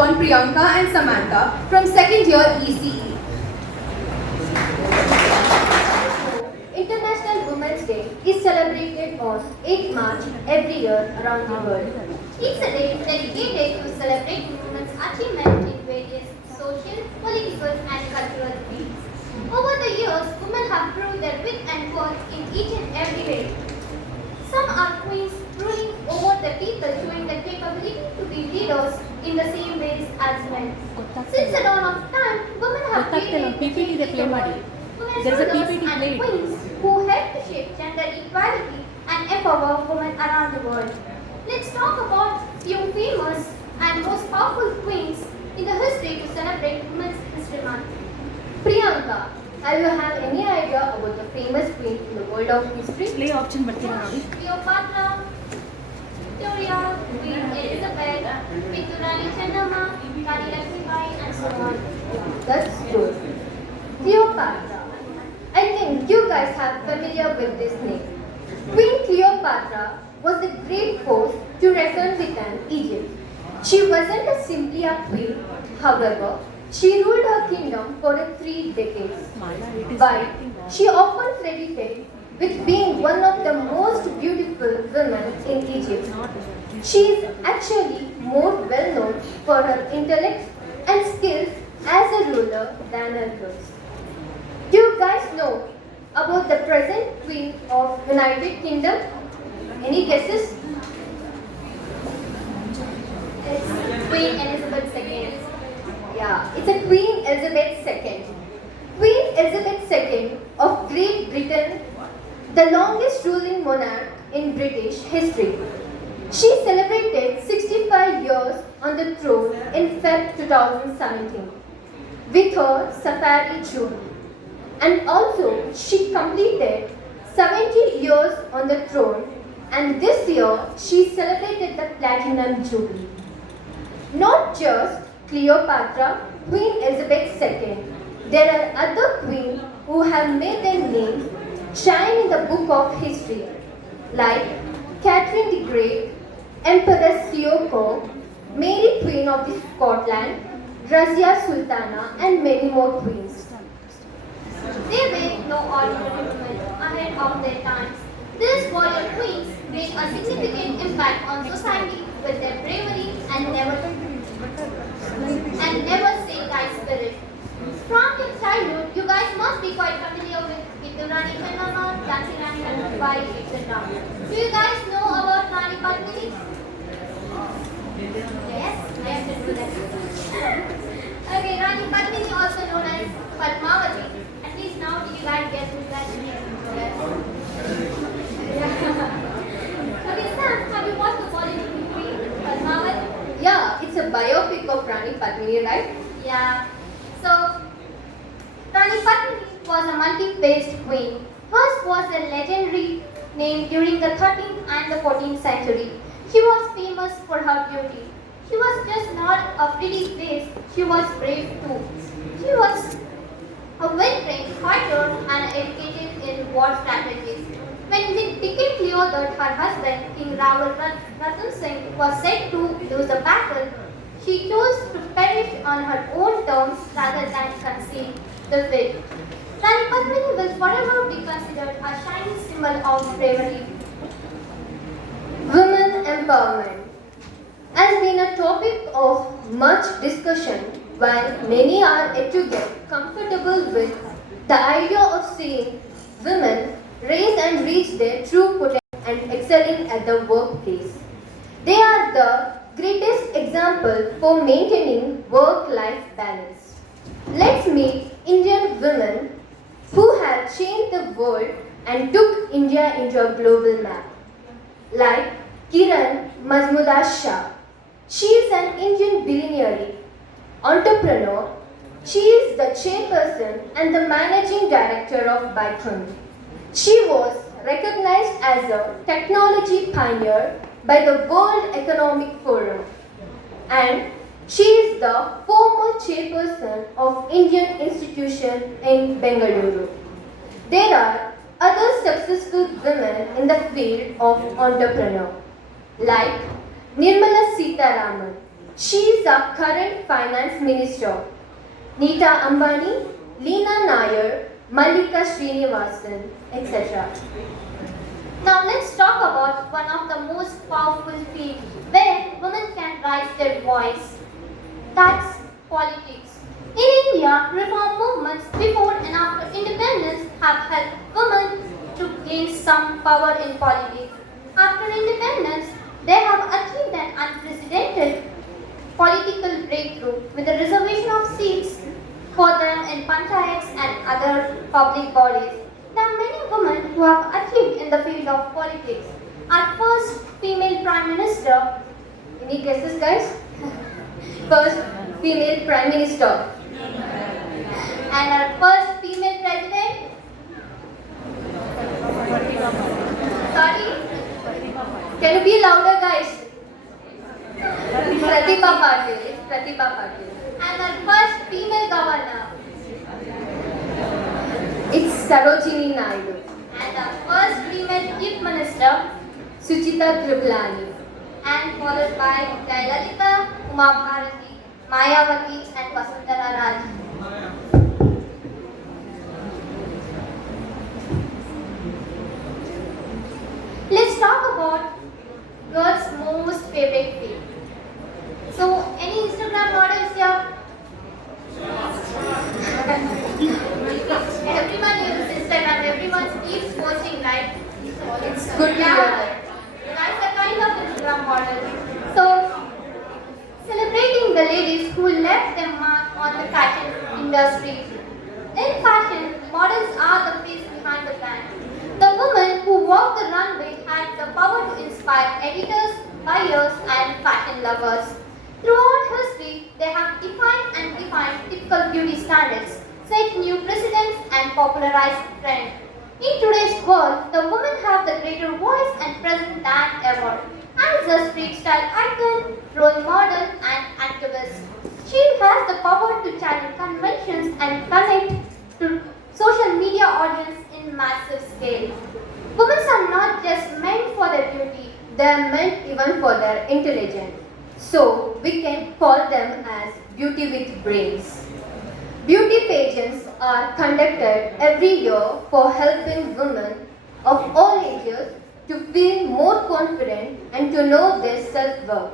upon Priyanka and Samantha from second year ECE. International Women's Day is celebrated on 8 March every year around the world. It's a day dedicated to celebrating women's achievements in various social, political, and cultural fields. Over the years, women have proved their wit and worth in each and every way. Some are queens ruling over the people, showing the capability to be leaders in the same ways as men. Since the dawn of time, women have created PPT they play ಮಾಡಿ. There is a PPT and played. queens who help to shape gender equality and empower women around the world. Let's talk about few famous and most powerful queens in the history to celebrate Women's History Month. Priyanka, have you have any idea about the famous queen in the world of history? Play option ಬರ್ತೀರಾ ನೋಡಿ. Cleopatra, Victoria, Queen Elizabeth, Vittorani Chennamma, Rani Lakshmibai, and so on. That's good. Cleopatra. I think you guys are familiar with this name. Queen Cleopatra was a great force to reckon with in Egypt. She wasn't simply a queen, however, she ruled her kingdom for 3 decades. But she often credited with being one of the most beautiful women in Egypt. She is actually more well known for her intellect and skills as a ruler than her looks. Do you guys know about the present Queen of United Kingdom? Any guesses? It's Queen Elizabeth II. Yeah, it's a Queen Elizabeth II. Queen Elizabeth II of Great Britain, the longest ruling monarch in British history. She celebrated 65 years on the throne in Feb 2017 with her Safari Jubilee. And also, she completed 70 years on the throne, and this year she celebrated the Platinum Jubilee. Not just Cleopatra, Queen Elizabeth II, there are other queens who have made their names shine in the book of history, like Catherine the Great, Empress Kyoko, Mary Queen of Scotland, Razia Sultana, and many more queens. They were no ordinary women ahead of their times. These warrior queens made a significant impact on society with their bravery and never say die spirit. From your childhood, you guys must be quite familiar with Vittorani Chennamma, Jhansi Rani Lakshmibai, etc. Do you guys know about Rani Padmini? Yes, I have to do that. Okay, Rani Padmini, also known as Padmavati. At least now, did you guys get who that name? Yes. Okay, Sam, have you watched the Bollywood movie Padmavati? Yeah, it's a biopic of Rani Padmini, right? Yeah. So, Rani Padmini was a multi-faced queen. Hers was a legendary name during the 13th and the 14th century. She was famous for her beauty. She was just not a pretty face, she was brave too. She was a well-trained fighter and educated in war strategies. When it became clear that her husband, King Rawal Ratan Singh, was set to lose the battle, she chose to perish on her own terms rather than concede the fate. Rani Padmini will forever be considered a shining symbol of bravery. Women empowerment has been a topic of much discussion, while many are yet to get comfortable with the idea of seeing women raise and reach their true potential and excelling at the workplace. They are the greatest example for maintaining work-life balance. Let's meet Indian women who have changed the world and took India into a global map. Like Kiran Mazmudar Shah. She is an Indian billionaire, entrepreneur. She is the chairperson and the managing director of Bikram. She was recognized as a technology pioneer by the World Economic Forum, and she is the former chairperson of Indian Institution in Bangalore. There are other successful women in the field of entrepreneur, like Nirmala Sitaraman. She is our current finance minister. Nita Ambani, Leena Nair, Mallika Srinivasan, etc. Now let's talk about one of the most powerful fields where women can raise their voice. That's politics. In India, reform movements before and after independence have helped women to gain some power in politics. After independence, they have achieved an unprecedented political breakthrough with the reservation of seats for them in panchayats and other public bodies. There are many women who have achieved in the field of politics. Our first female prime minister, Any guesses, guys? First female prime minister. and our first female president, sorry, Can you be louder, guys? Pratibha Patil. It's Pratibha Patil. and our first female governor, It's Sarojini Naidu. and our first female chief minister, Suchita Kriplani. and followed by Jayalalitha, Uma Bharati, Mayawati, and Vasundhara Raj. Let's talk about girls' most favorite field. So, any Instagram models here? Everyone uses Instagram. Everyone keeps posting, right? It's good to hear that. That's a kind of Instagram model. So, celebrating the ladies who left their mark on the fashion industry. In fashion, models are the face behind the brand. The women who walk the runway had the power to inspire editors, buyers, and fashion lovers. Throughout history, they have defined typical beauty standards, set new precedents, and popularized trends. In today's world, the women have the greater voice and presence than ever. As a street style icon, role model, and activist, she has the power to challenge conventions and connect to social media audience in massive scale. Women are not just meant for their beauty. They are meant even for their intelligence. So we can call them as beauty with brains. Beauty pageants are conducted every year for helping women of all ages to feel more confident and to know their self-worth.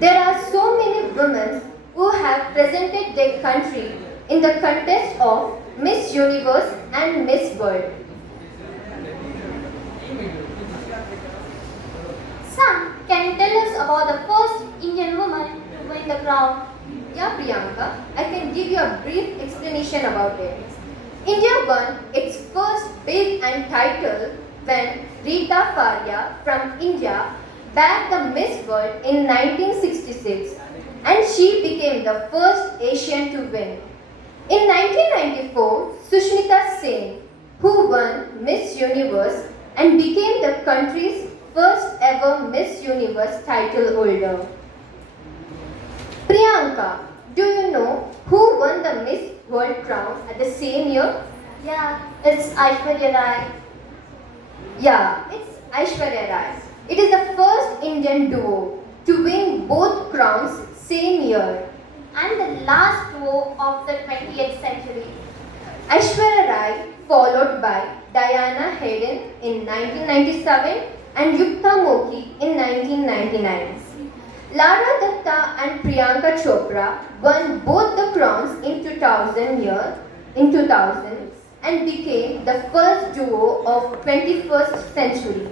There are so many women who have presented their country in the contest of Miss Universe and Miss World. Sam, can you tell us about the first Indian woman to win the crown? Yeah, Priyanka, I can give you a brief explanation about it. India won its first big and title when Rita Faria from India bagged the Miss World in 1966 and she became the first Asian to win. In 1994, Sushmita Sen, who won Miss Universe and became the country's first ever Miss Universe title holder. Priyanka, do you know who won the Miss World crown at the same year? Yeah, it's Aishwarya Rai. Yeah, it's Aishwarya Rai. It is the first Indian duo to win both crowns same year. And the last duo of the 20th century. Aishwarya Rai followed by Diana Hayden in 1997 and Yukta Mokhi in 1999. Lara Datta and Priyanka Chopra won both the crowns in 2000 and became the first duo of 21st century.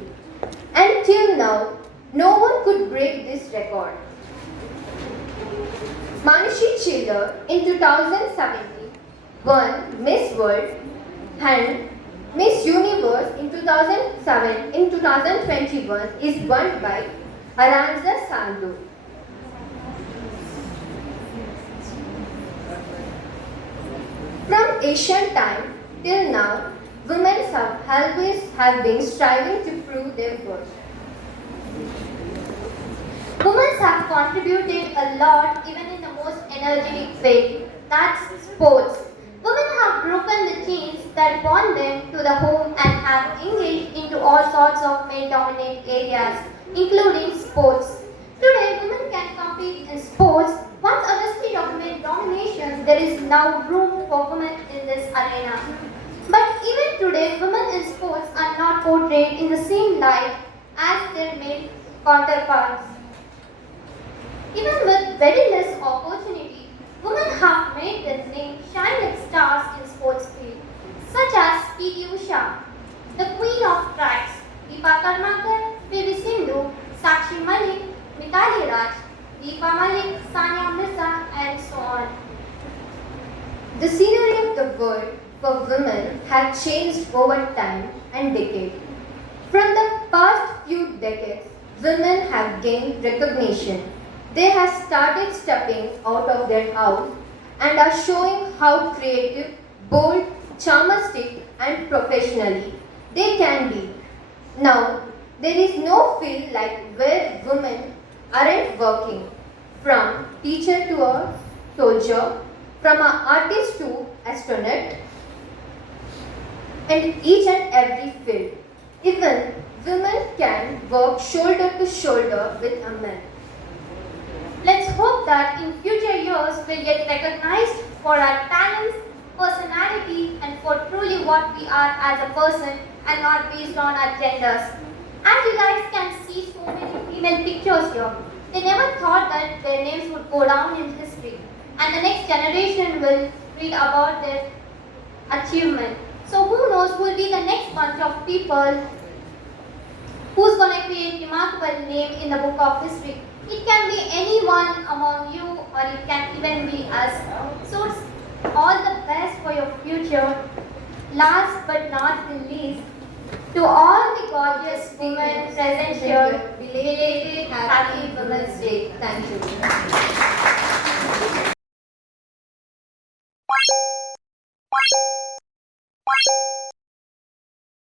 Until now, no one could break this record. Manushi Chiller in 2017 won Miss World and Miss Universe in 2007 in 2021 is won by Aranza Sandhu. From ancient time till now, women have always been striving to prove their worth. Women have contributed a lot even in the most energetic field, that's sports. Women have broken the chains that bond them to the home and have engaged into all sorts of male-dominated areas, including sports. Today, women can compete in sports there is now room for women in this arena. But even today, women in sports are not portrayed in the same light as their male counterparts. Even with very less opportunity, women have made their name shine like stars in sports field, such as P.T. Usha, the queen of tracks, Deepa Karmakar, P.V. Sindhu, Sakshi Malik, Mithali Raj, Deepa Malik, Sania Mirza, and so on. The scenery of the world for women has changed over time and decades. From the past few decades, women have gained recognition. They have started stepping out of their house and are showing how creative, bold, charmistic, and professionally they can be. Now, there is no field like where women aren't working, from teacher to a soldier, from an artist to astronaut, and each and every field. Even women can work shoulder to shoulder with a man. Let's hope that in future years we'll get recognized for our talents, personality, and for truly what we are as a person and not based on our genders. As you guys can see so many female pictures here, they never thought that their names would go down in history and the next generation will read about their achievement. So who knows who will be the next bunch of people who's going to create remarkable name in the book of history. It can be anyone among you or it can even be us. So it's all the best for your future. Last but not the least, to all the gorgeous women present here, belated Happy Women's Day. Thank you.